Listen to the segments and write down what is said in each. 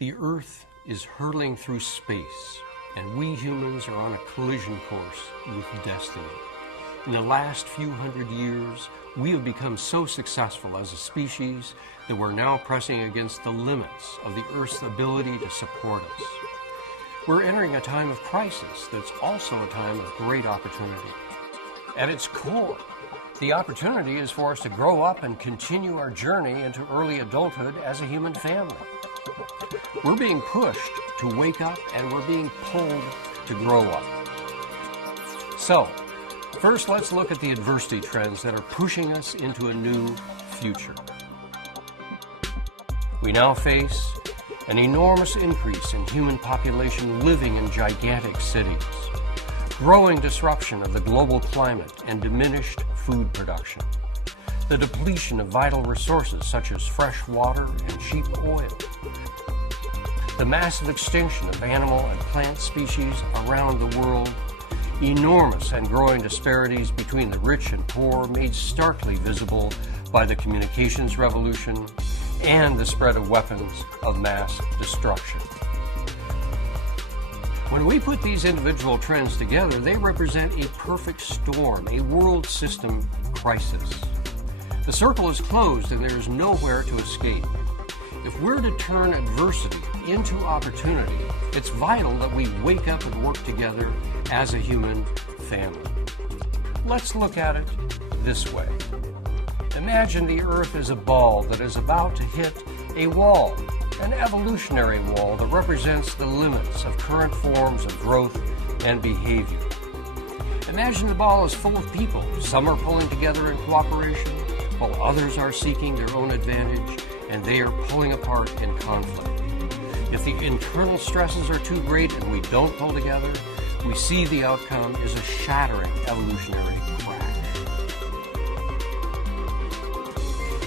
The Earth is hurtling through space, and we humans are on a collision course with destiny. In the last few hundred years, we have become so successful as a species that we're now pressing against the limits of the Earth's ability to support us. We're entering a time of crisis that's also a time of great opportunity. At its core, the opportunity is for us to grow up and continue our journey into early adulthood as a human family. We're being pushed to wake up, and we're being pulled to grow up. So, first let's look at the adversity trends that are pushing us into a new future. We now face an enormous increase in human population living in gigantic cities, growing disruption of the global climate and diminished food production, the depletion of vital resources such as fresh water and cheap oil, the massive extinction of animal and plant species around the world, enormous and growing disparities between the rich and poor made starkly visible by the communications revolution, and the spread of weapons of mass destruction. When we put these individual trends together, they represent a perfect storm, a world system crisis. The circle is closed and there is nowhere to escape. If we're to turn adversity into opportunity, it's vital that we wake up and work together as a human family. Let's look at it this way. Imagine the Earth is a ball that is about to hit a wall, an evolutionary wall that represents the limits of current forms of growth and behavior. Imagine the ball is full of people. Some are pulling together in cooperation, while others are seeking their own advantage, and they are pulling apart in conflict. If the internal stresses are too great and we don't pull together, we see the outcome is a shattering evolutionary crash.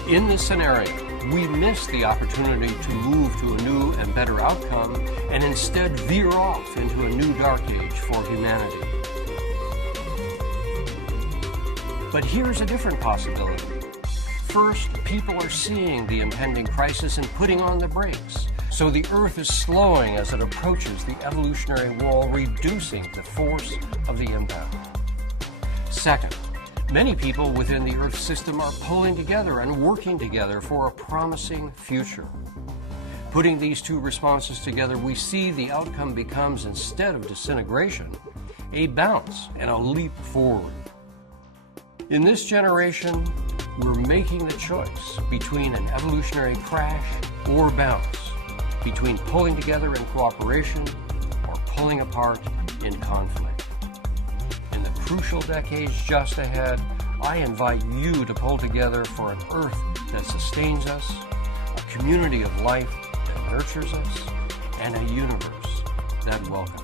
In this scenario, we miss the opportunity to move to a new and better outcome and instead veer off into a new dark age for humanity. But here's a different possibility. First, people are seeing the impending crisis and putting on the brakes. So the Earth is slowing as it approaches the evolutionary wall, reducing the force of the impact. Second, many people within the Earth system are pulling together and working together for a promising future. Putting these two responses together, we see the outcome becomes, instead of disintegration, a bounce and a leap forward. In this generation, we're making the choice between an evolutionary crash or bounce, between pulling together in cooperation or pulling apart in conflict. In the crucial decades just ahead, I invite you to pull together for an Earth that sustains us, a community of life that nurtures us, and a universe that welcomes us.